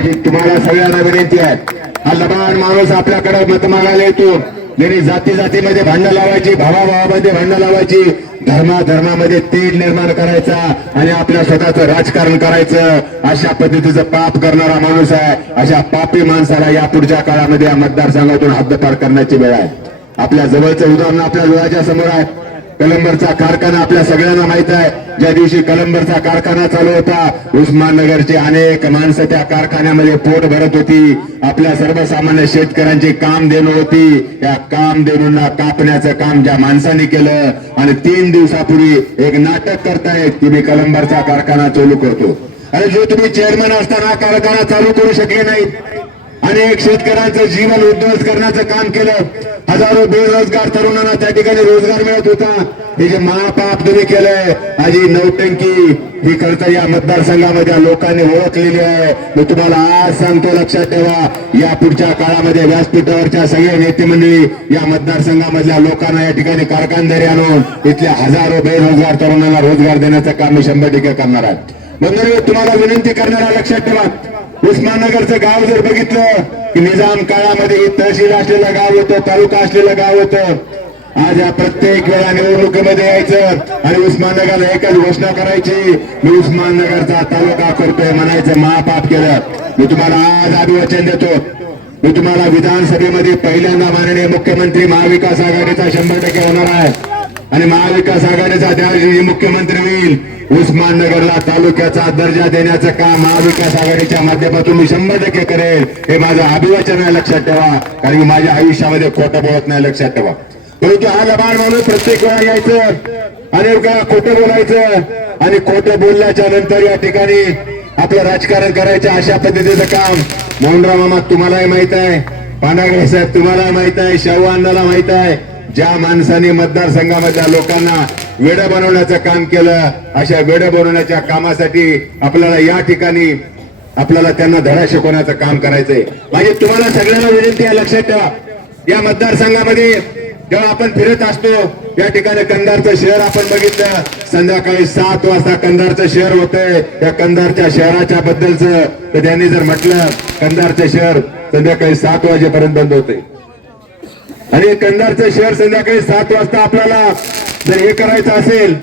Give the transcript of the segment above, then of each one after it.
माझी तुम्हाला सगळ्यांना विनंती आहे. हा लबाड माणूस आपल्याकडे मत मागायला येतो. जरी जाती जातीमध्ये भांडणं लावायची भावाभावामध्ये भांडणं लावायची. धर्मा धर्मामध्ये तेढ निर्माण करायचा आणि आपल्या स्वतःचं राजकारण करायचं. अशा पद्धतीचं पाप करणारा माणूस आहे. अशा पापी माणसाला या पुढच्या काळामध्ये या मतदारसंघातून हद्दपार करण्याची वेळ आहे. आपल्या जवळचं उदाहरण आपल्या डोळ्याच्या समोर आहे. कलंबरचा कारखाना आपल्या सगळ्यांना माहीत आहे. ज्या दिवशी कलंबरचा कारखाना चालू होता उस्माननगरची अनेक माणसं त्या कारखान्यामध्ये पोट भरत होती. आपल्या सर्वसामान्य शेतकऱ्यांची काम देणं होती. या काम देणूंना कापण्याचं काम ज्या माणसाने केलं आणि तीन दिवसापूर्वी एक नाटक करतायत की मी कलंबरचा कारखाना चालू करतो. अरे जो तुम्ही चेअरमन असताना कारखाना चालू करू शकले नाहीत. अनेक शेतकऱ्यांचं जीवन उद्ध्वस्त करण्याचं काम केलं. हजारो बेरोजगार तरुणांना त्या ठिकाणी रोजगार मिळत होता. हे जे महापाप तुम्ही केलंय माझी नौटंकी ही खर्च या मतदारसंघामध्ये लोकांनी ओळखलेली आहे. मी तुम्हाला आज सांगतो लक्षात ठेवा या पुढच्या काळामध्ये व्यासपीठावरच्या सगळे नेते मंडळी या मतदारसंघामधल्या लोकांना या ठिकाणी कारखानदारी आणून इथल्या हजारो बेरोजगार तरुणांना रोजगार देण्याचं काम मी शंभर टक्के करणार आहे. म्हणून तुम्हाला विनंती करणारा लक्षात ठेवा उस्माननगरचं गाव जर बघितलं की निजाम काळामध्ये हे तहसील असलेलं गाव होतं तालुका असलेलं गाव होतं. आज या प्रत्येक वेळा निवडणुकीमध्ये यायचं आणि उस्माननगरला एकच घोषणा करायची. मी उस्माननगरचा तालुका करतोय म्हणायचं महापाप केलं. मी तुम्हाला आज अभिवचन देतो. मी तुम्हाला विधानसभेमध्ये पहिल्यांदा माननीय मुख्यमंत्री महाविकास आघाडीचा शंभर टक्के होणार आहे. आणि महाविकास आघाडीचा त्यावेळी मुख्यमंत्री होईल. उस्माननगरला तालुक्याचा दर्जा देण्याचं काम महाविकास आघाडीच्या माध्यमातून मी शंभर टक्के करेल. हे माझं अभिवाचन आहे लक्षात ठेवा. कारण माझ्या आयुष्यामध्ये खोटं बोलत नाही लक्षात ठेवा. परंतु हा लबाड माणूस प्रत्येक वेळा यायचं. अनेक वेळा खोटं बोलायचं? आणि खोटं बोलल्याच्या नंतर या ठिकाणी आपलं राजकारण करायचं अशा पद्धतीचं काम. मोहनराव मामा तुम्हालाही माहीत आहे. पांडागडे साहेब तुम्हाला माहीत आहे. शाहू अण्णाला माहीत आहे. ज्या माणसाने मतदारसंघामधल्या लोकांना वेड बनवण्याचं काम केलं. अशा वेड बनवण्याच्या कामासाठी आपल्याला या ठिकाणी आपल्याला त्यांना धडा शिकवण्याचं काम करायचंय. माझी तुम्हाला सगळ्यांना विनंती आहे लक्षात ठेवा. या मतदारसंघामध्ये जेव्हा आपण फिरत असतो या ठिकाणी कंधारचं शहर आपण बघितलं. संध्याकाळी सात वाजता कंधारचं शहर होतंय. त्या कंधारच्या शहराच्या बद्दलच तर त्यांनी जर म्हटलं कंधारचं शहर संध्याकाळी सात वाजेपर्यंत बंद होते आणि कंधारचं शहर संध्याकाळी सात वाजता आपल्याला जर हे करायचं असेल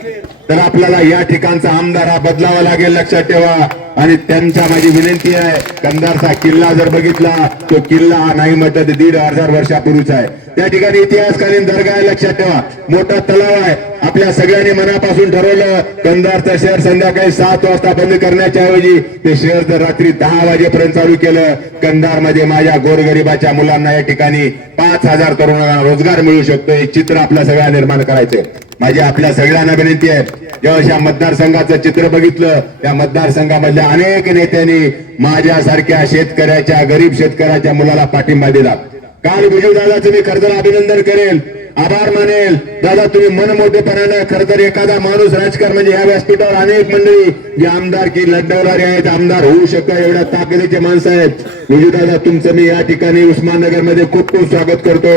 तर आपल्याला या ठिकाणचा आमदार हा बदलावा लागेल लक्षात ठेवा. आणि त्यांच्या माझी विनंती आहे कंधारचा किल्ला जर बघितला तो किल्ला हा नाही म्हटलं तर दीड हजार वर्षापूर्वीचा आहे. त्या ठिकाणी इतिहासकालीन दर्गा आहे लक्षात ठेवा. मोठा तलाव आहे. आपल्या सगळ्यांनी मनापासून ठरवलं कंधारचं शहर संध्याकाळी सात वाजता बंद करण्याच्या ऐवजी ते शहर जर रात्री दहा वाजेपर्यंत चालू केलं कंधारमध्ये माझ्या गोरगरिबाच्या मुलांना या ठिकाणी पाच हजार तरुणांना रोजगार मिळू शकतो हे चित्र आपल्या सगळ्या निर्माण करायचंय. माझी आपल्या सगळ्यांना विनंती आहे. जेव्हा अशा मतदारसंघाचं चित्र बघितलं त्या मतदारसंघामधल्या अनेक नेत्यांनी माझ्यासारख्या शेतकऱ्याच्या गरीब शेतकऱ्याच्या मुलाला पाठिंबा दिला. काल बिजू दादाचं मी खरं अभिनंदन करेल. आभार मानेल. दादा तुम्ही मनमोठेपणानं खर तर एखादा माणूस राजकारण म्हणजे या व्यासपीठावर अनेक मंडळी जे आमदार की लढवणारे आहेत आमदार होऊ शकता एवढ्या ताकदीचे माणसं आहेत. बिजू दादा तुमचं मी या ठिकाणी उस्माननगरमध्ये खूप खूप स्वागत करतो.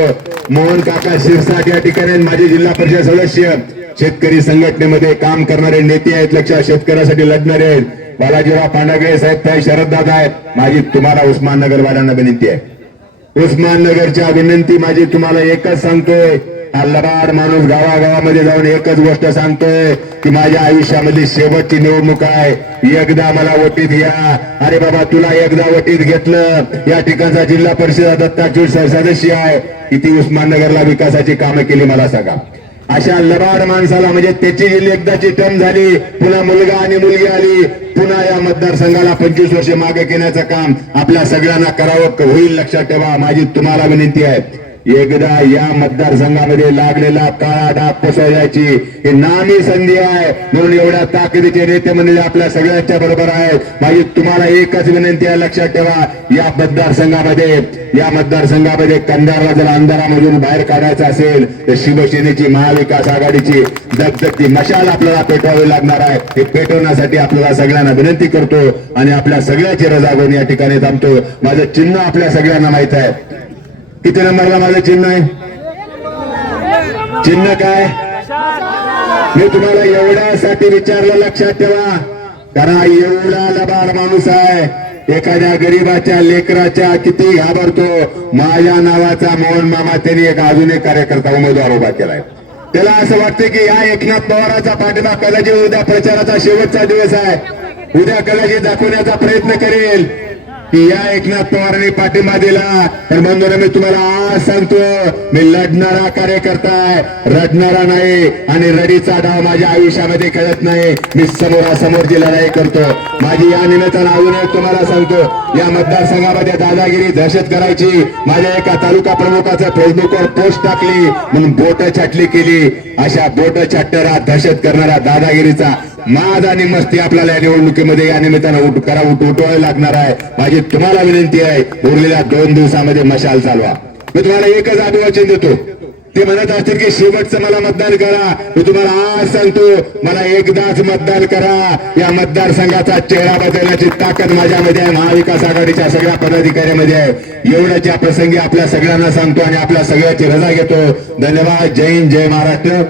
मोहन काका शिरसाट या ठिकाणी माझे जिल्हा परिषद सदस्य. शेतकरी संघटनेमध्ये काम करणारे नेते आहेत लक्षात शेतकऱ्यासाठी लढणारे आहेत. बालाजीराव पांडागळे साहेब त्या शरददादा आहेत. माझी तुम्हाला उस्माननगर वाल्यांना विनंती आहे. उस्माननगरच्या विनंती माझी तुम्हाला एकच सांगतोय. हा लबाड माणूस गावागावामध्ये जाऊन एकच गोष्ट सांगतोय की माझ्या आयुष्यामधली शेवटची निवडणूक आहे. एकदा मला वटीत या. अरे बाबा तुला एकदा वटीत घेतलं. या ठिकाणचा जिल्हा परिषद दत्ताचूर सदस्य आहे. किती उस्माननगरला विकासाची कामं केली मला सांगा अशा लबाड माणसाला म्हणजे त्याची जी एकदाची टर्म झाली पुन्हा मुलगा आणि मुलगी आली पुन्हा या मतदारसंघाला पंचवीस वर्ष मागे घेण्याचं काम आपल्या सगळ्यांना करावं होईल लक्षात ठेवा. माझी तुम्हाला विनंती आहे. एकदा या मतदारसंघामध्ये लागलेला काळा डाग पसरण्याची ही नामी संधी आहे. म्हणून एवढ्या ताकदीचे नेते मंडळी आपल्या सगळ्यांच्या बरोबर आहेत. माझी तुम्हाला एकच विनंती आहे लक्षात ठेवा. या मतदारसंघामध्ये या मतदारसंघामध्ये कंधारला जर अंधारामधून बाहेर काढायचं असेल तर शिवसेनेची महाविकास आघाडीची दगदगती मशाल आपल्याला पेटवावी लागणार आहे. हे पेटवण्यासाठी आपल्याला सगळ्यांना विनंती करतो आणि आपल्या सगळ्याची रजा घेऊन या ठिकाणी थांबतो. माझं चिन्ह आपल्या सगळ्यांना माहीत आहे. किती नंबरला माझं चिन्ह आहे. चिन्ह काय? मी तुम्हाला एवढ्यासाठी विचारलं लक्षात ठेवा. कारण एवढा लबाड माणूस आहे. एखाद्या गरीबाच्या लेकराच्या किती घाबरतो. माझ्या नावाचा मोहन मामा त्यांनी एक अजून एक कार्यकर्ता उमेदवार उभा केलाय. त्याला असं वाटतं की या एकनाथ पवाराचा पाठिंबा कदाचित उद्या प्रचाराचा शेवटचा दिवस आहे. उद्या कदाचित दाखवण्याचा प्रयत्न करेल. या एकनाथ पवारांनी पाठिंबा दिला. तर बंधून मी तुम्हाला आज सांगतो मी लढणारा कार्यकर्ता आहे. रडणारा नाही आणि रडीचा डाव माझ्या आयुष्यामध्ये कळत नाही. मी समोरासमोरची लढाई करतो. माझी या निमित्तानं अजून एक तुम्हाला सांगतो या मतदारसंघामध्ये दादागिरी दहशत करायची. माझ्या एका तालुका प्रमुखाचा फेसबुकवर पोस्ट टाकली म्हणून बोट छाटली केली. अशा बोट छाटणारा दहशत करणारा दादागिरीचा माज आणि मस्ती आपल्याला या निवडणुकीमध्ये या निमित्तानं उठ करा उठ लागणार आहे. माझी तुम्हाला विनंती आहे उरलेल्या दोन दिवसामध्ये मशाल चालवा. मी तुम्हाला एकच अभिवाचन देतो. ते म्हणत असतील की शेवटचं मला मतदान करा. मी तुम्हाला आज सांगतो मला एकदाच मतदान करा. या मतदारसंघाचा चेहरा बदलण्याची ताकद माझ्यामध्ये आहे. महाविकास आघाडीच्या सगळ्या पदाधिकाऱ्यामध्ये आहे. एवढ्याच्या प्रसंगी आपल्या सगळ्यांना सांगतो आणि आपल्या सगळ्याची रजा घेतो. धन्यवाद. जय हिंद जय महाराष्ट्र.